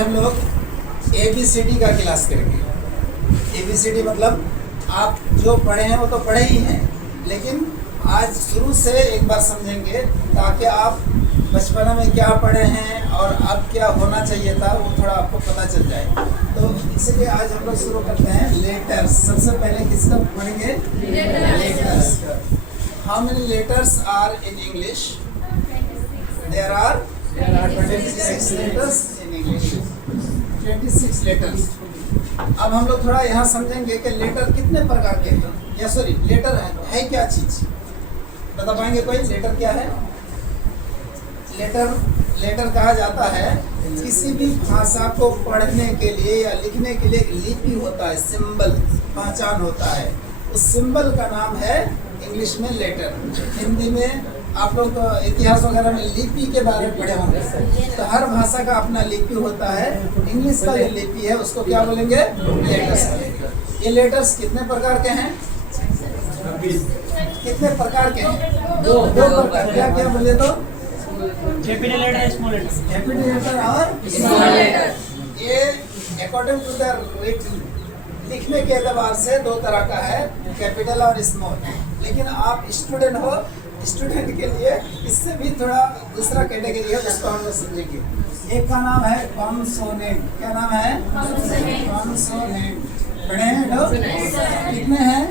हम लोग ABCD का क्लास करेंगे। ABCD मतलब आप जो पढ़े हैं वो तो पढ़े ही हैं, लेकिन आज शुरू से एक बार समझेंगे ताकि आप बचपन में क्या पढ़े हैं और अब क्या होना चाहिए था वो थोड़ा आपको पता चल जाए। तो इसलिए आज हम लोग शुरू करते हैं लेटर्स। सबसे पहले किसका पढ़ेंगे? Letters. How many letters are in English? There are 26 letters in English. 26 letters. अब हम लोग थोड़ा यहाँ समझेंगे कि लेटर कितने प्रकार के हैं, या सॉरी लेटर है क्या चीज, बता पाएंगे कोई? लेटर क्या है? लेटर कहा जाता है किसी भी भाषा को पढ़ने के लिए या लिखने के लिए एक लिपि होता है, सिंबल, पहचान होता है। उस सिंबल का नाम है इंग्लिश में लेटर। हिंदी में आप लोग इतिहास वगैरह में लिपि के बारे में पढ़े होंगे, तो हर भाषा का अपना लिपि होता है। इंग्लिश का जो लिपि है उसको क्या बोलेंगे? लेटर्स बोलेंगे। ये लेटर्स कितने प्रकार के हैं? कितने प्रकार के हैं? दो प्रकार। क्या क्या बोले तो? Capital letter, small letter. Capital letter और स्मॉल लेटर। ये अकॉर्डिंग टू द लिखने के एतबार से दो तरह का है, कैपिटल और स्मॉल। लेकिन आप स्टूडेंट हो, स्टूडेंट के लिए इससे भी थोड़ा दूसरा कैटेगरी है, उसको हम लोग समझेंगे। एक का नाम है कॉन्सोनेंट। क्या नाम है? कॉन्सोनेंट। कितने हैं?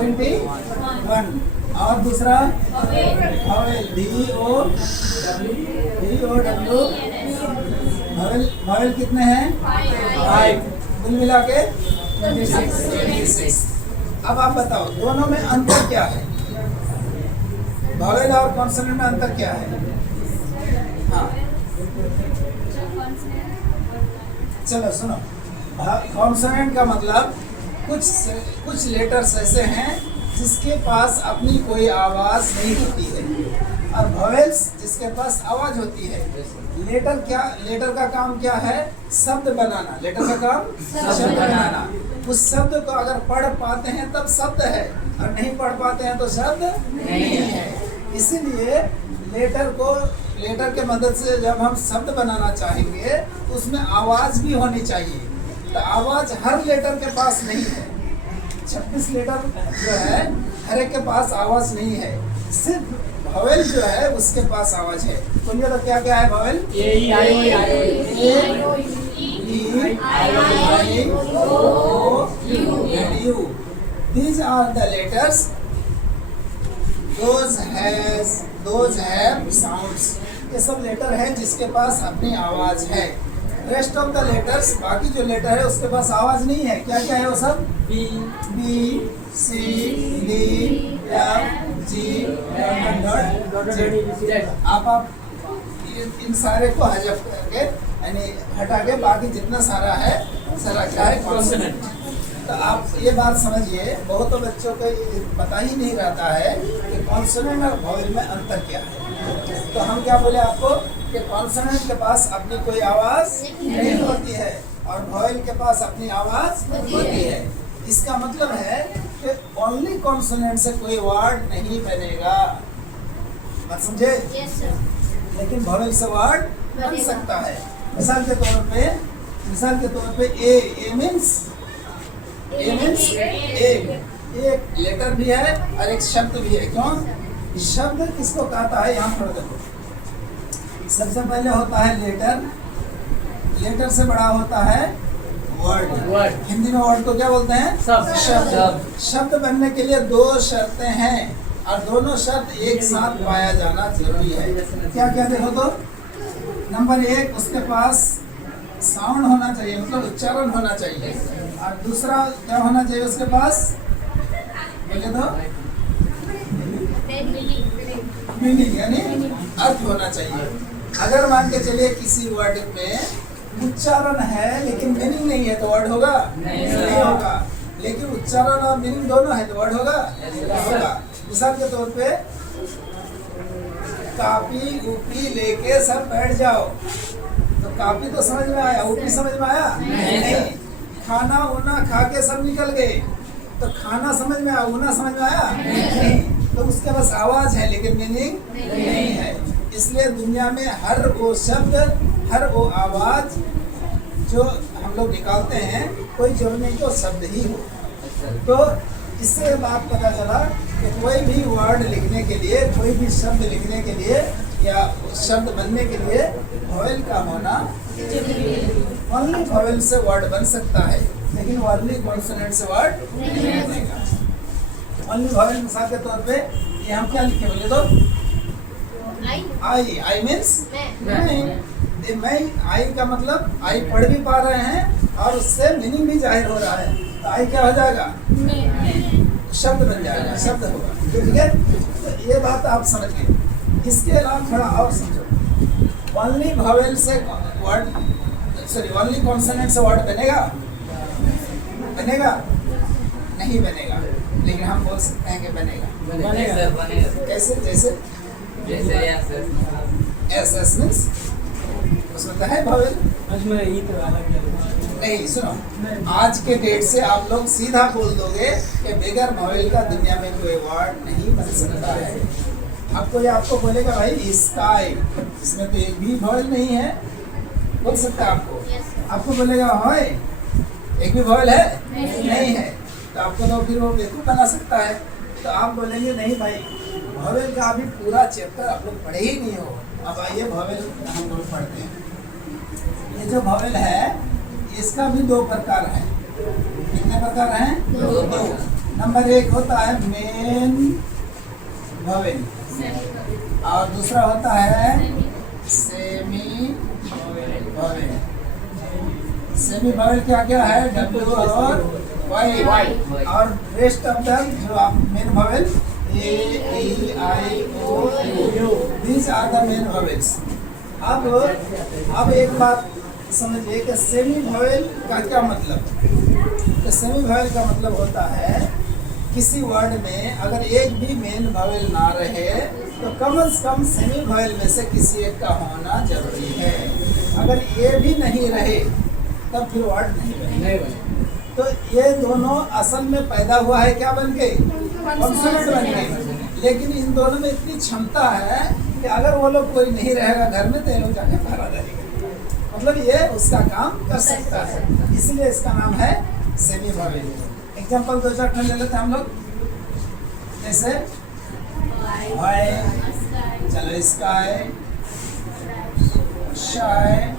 21। और दूसरा वॉवेल, DOW। वॉवेल कितने हैं? 5। कुल मिला के 26। अब आप बताओ दोनों में अंतर क्या है? वॉवेल और कॉन्सोनेंट में अंतर क्या है? हाँ चलो सुनो। कॉन्सोनेंट का मतलब कुछ लेटर्स ऐसे हैं जिसके पास अपनी कोई आवाज नहीं होती है, और वॉवेल्स जिसके पास आवाज होती है। लेटर का काम क्या है? शब्द बनाना। लेटर का काम शब्द बनाना। उस शब्द को अगर पढ़ पाते हैं तब शब्द है, और नहीं पढ़ पाते हैं तो शब्द नहीं है। इसीलिए लेटर के मदद से जब हम शब्द बनाना चाहेंगे तो उसमें आवाज भी होनी चाहिए। तो आवाज हर लेटर के पास नहीं है। 26 लेटर जो है हर एक के पास आवाज नहीं है, सिर्फ वॉवेल जो है उसके पास आवाज है। बोलिए तो क्या क्या है vowel? A, These are the letters. Those have sounds. ये सब लेटर है जिसके पास अपनी आवाज है। रेस्ट ऑफ द लेटर्स, बाकी जो लेटर है उसके पास आवाज नहीं है। क्या क्या है वो सब? B, C, D, F, G, Z। आप इन सारे को हजफ करके यानी हटा के बाकी जितना सारा है सारा क्या है? कॉन्सोनेंट। तो आप ये बात समझिए, बहुत तो बच्चों को पता ही नहीं रहता है कि कॉन्सोनेंट और वॉवेल में अंतर क्या है। तो हम क्या बोले आपको कि कॉन्सोनेंट के पास अपनी कोई आवाज नहीं होती है और वॉवेल के पास अपनी आवाज होती है। इसका मतलब है कि ओनली कॉन्सोनेंट से कोई वर्ड नहीं बनेगा, मत समझे? लेकिन वॉवेल से वर्ड बन सकता है। मिसाल के तौर पे ए मीन्स एक लेटर भी है और एक शब्द भी है। क्यों? शब्द किसको कहता है? यहाँ पर देखो, सबसे पहले होता है लेटर से बड़ा होता है वर्ड। हिंदी में वर्ड को क्या बोलते हैं? शब्द। शब्द बनने के लिए दो शर्तें हैं और दोनों शर्त एक साथ पाया जाना जरूरी है। क्या क्या देखो तो? नंबर 1, उसके पास साउंड होना चाहिए, मतलब उच्चारण होना चाहिए। और दूसरा क्या होना चाहिए उसके पास? बोले तो मीनिंग यानी अर्थ होना चाहिए। अगर मान के चलिए किसी वर्ड में उच्चारण है लेकिन मीनिंग नहीं है तो वर्ड होगा? नहीं होगा। लेकिन उच्चारण और मीनिंग दोनों है तो वर्ड होगा? होगा। मिसाल के तौर पे कापी ऊपी लेके सब बैठ जाओ, तो कापी तो समझ में आया, ऊपी समझ में आया? नहीं। खाना ऊना खा के सब निकल गए, तो खाना समझ में आया, ऊना समझ में आया? नहीं। तो उसके पास आवाज है लेकिन मीनिंग नहीं है। इसलिए दुनिया में हर वो शब्द हर वो आवाज जो हम लोग निकालते हैं कोई जरूरी नहीं कि वो शब्द ही हो। तो इससे बात पता चला कि कोई भी वर्ड लिखने के लिए, कोई भी शब्द लिखने के लिए या शब्द बनने के लिए वॉवेल का होना, ओनली वॉवेल से वर्ड बन सकता है, लेकिन ओनली कॉन्सोनेंट से वर्ड नहीं बनेगा। ओनली वॉवेल मिसाल के तौर पे ये हम क्या लिखे बोले तो आई मीन्स मैं, आई का मतलब आई पढ़ भी पा रहे हैं और उससे मीनिंग भी जाहिर हो रहा है, तो आई क्या हो जाएगा, शब्द बन जाएगा, शब्द होगा। ठीक है, तो ये बात आप समझ गए। इसके अलावा थोड़ा और समझो, ओनली वॉवेल से वर्ड, सॉरी ओनली कॉन्सोनेंट से वर्ड बनेगा, बनेगा नहीं बनेगा, लेकिन हम बोल सकते हैं कि बनेगा। कैसे? जैसे एस एस मीन्स उसमें तो है वॉवेल नहीं। सुनो, आज के डेट से आप लोग सीधा बोल दोगे कि बगैर वॉवेल का दुनिया में कोई वर्ड नहीं बन सकता है। आपको ये आपको बोलेगा भाई स्काई, इसमें तो एक भी वॉवेल नहीं है, बोल सकता है आपको बोलेगा हाय एक भी वॉवेल है नहीं है, तो आपको तो फिर वो बेवकूफ बना सकता है। तो आप बोलेंगे नहीं भाई, वॉवेल का अभी पूरा चैप्टर आप लोग पढ़े ही नहीं हो। अब आइए वॉवेल हम लोग पढ़ते हैं। ये जो वॉवेल है इसका भी दो प्रकार है। कितने प्रकार हैं? दो। नंबर एक होता है मेन वॉवेल और दूसरा होता है सेमी वॉवेल। सेमी वॉवेल क्या क्या है? डब्ल्यू और वाई और रेस्ट ऑफ द जो आप main vowel A E I O U, these are the main vowels. अब एक बात समझिए कि सेमी वॉवेल का क्या मतलब। तो सेमी वॉवेल का मतलब होता है किसी वर्ड में अगर एक भी मेन वॉवेल ना रहे तो कम से कम सेमी वॉवेल में से किसी एक का होना जरूरी है। अगर ये भी नहीं रहे तब फिर वर्ड नहीं बनेगा। तो ये दोनों असल में पैदा हुआ है क्या बन के? कॉन्सोनेंट बन के। लेकिन इन दोनों में इतनी क्षमता है कि अगर वो लोग कोई नहीं रहेगा घर में तो ये लोग जाकर भरा जाएगा, मतलब ये उसका काम कर सकता है, इसलिए इसका नाम है सेमी वॉवेल। एग्जाम्पल दो चार ले लेते हैं हम लोग, जैसे वाई, चलो स्काई, शाय,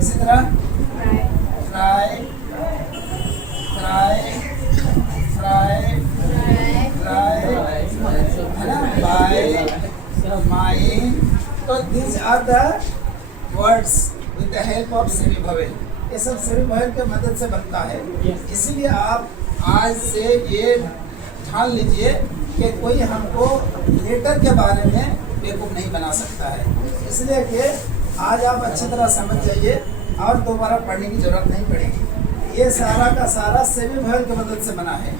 इसी तरह ट्राई, ट्राई, फ्राई, ट्राई, है ना, बाय, माई। तो these are the words with the help of semi vowel। ये सब सेमी वॉवेल के मदद से बनता है। इसलिए आप आज से ये ठान लीजिए कि कोई हमको लेटर के बारे में बेवकूफ़ नहीं बना सकता है। इसलिए कि आज आप अच्छी तरह समझ जाइए और दोबारा पढ़ने की जरूरत नहीं पड़ेगी। ये सारा का सारा सेमी वॉवेल की मदद से बना है।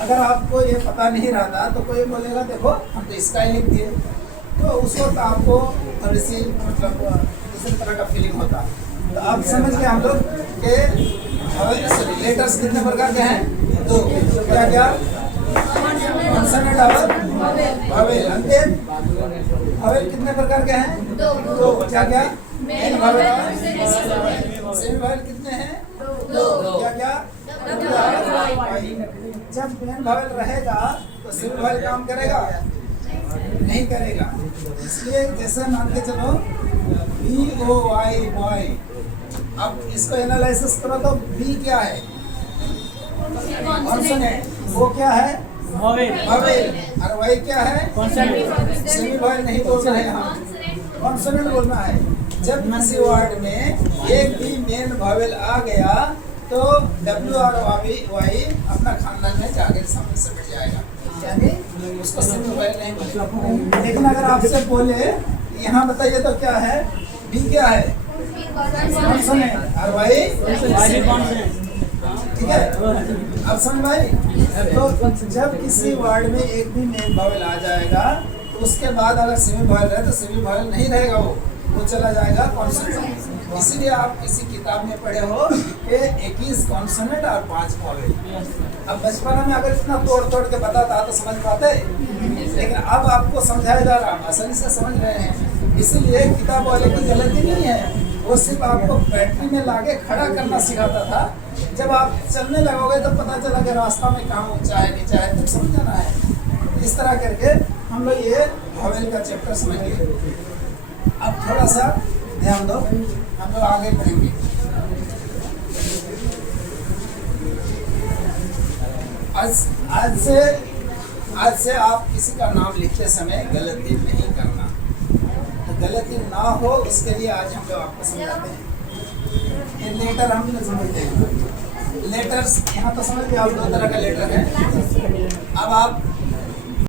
अगर आपको ये पता नहीं रहता तो कोई बोलेगा देखो हम तो इसका ही लिख दिए, तो उस वक्त आपको थोड़ी सी मतलब दूसरी तरह का फीलिंग होता। तो आप समझ गए हम लोग के लेटर्स कितने प्रकार के हैं? दो। क्या क्या? कॉन्सोनेंट और वॉवेल। अंतिम वॉवेल कितने प्रकार के हैं? दो। क्या क्या? Main vowel. सेमी वॉवेल कितने हैं? दो। क्या क्या? जब मेन वॉवेल रहेगा तो सेमी वॉवेल काम करेगा? नहीं करेगा। इसलिए जैसे मान के चलो BOY बॉय, अब इसको एनालिसिस करो तो बी क्या है? कॉन्सोनेंट। वो क्या है? वॉवेल। और वाई क्या है? कॉन्सोनेंट। सेमी वॉवेल नहीं बोलना है, हम कॉन्सोनेंट बोलना है। जब किसी वर्ड में एक भी मेन वॉवेल आ गया तो W और वाई अपना खानदान में जाके सामने से बैठ जाएगा, यानी उसको सेमी वॉवेल नहीं बोलेगा। लेकिन अगर आपसे बोले यहाँ बताइए तो क्या है? बी क्या है? कॉन्सोनेंट। और वाई कॉन्सोनेंट। ठीक है, अब समझ भाई। तो जब किसी वर्ड में एक भी मेन वॉवेल आ जाएगा तो उसके बाद अगर सेमी वॉवेल रहे तो सेमी वॉवेल नहीं रहेगा, वो चला जाएगा कॉन्सोनेंट। इसीलिए आप किसी किताब में पढ़े हो कि 21 कॉन्सोनेंट और 5 वॉवेल। अब बचपन में अगर इतना तोड़ तोड़ के बताता तो समझ पाते, लेकिन अब आपको समझाया जा रहा है, आसानी से समझ रहे हैं। इसीलिए किताब वाले की गलती नहीं है, वो सिर्फ आपको बैटरी में लाके खड़ा करना सिखाता था। जब आप चलने लगोगे तो पता चला कि रास्ता में कहाँ ऊंचा है नीचा है, तब समझ जाना है। इस तरह करके हम लोग ये हवेल का चैप्टर समझ गए। अब थोड़ा सा ध्यान दो, हम लोग आगे बढ़ेंगे। आज से आप किसी का नाम लिखते समय गलती नहीं करना। तो गलती ना हो उसके लिए आज हम लोग आपको समझाते हैं। ये लेटर हम लोग समझते हैं। लेटर्स यहाँ तो समझ गए आप, दो तरह का लेटर है। अब आप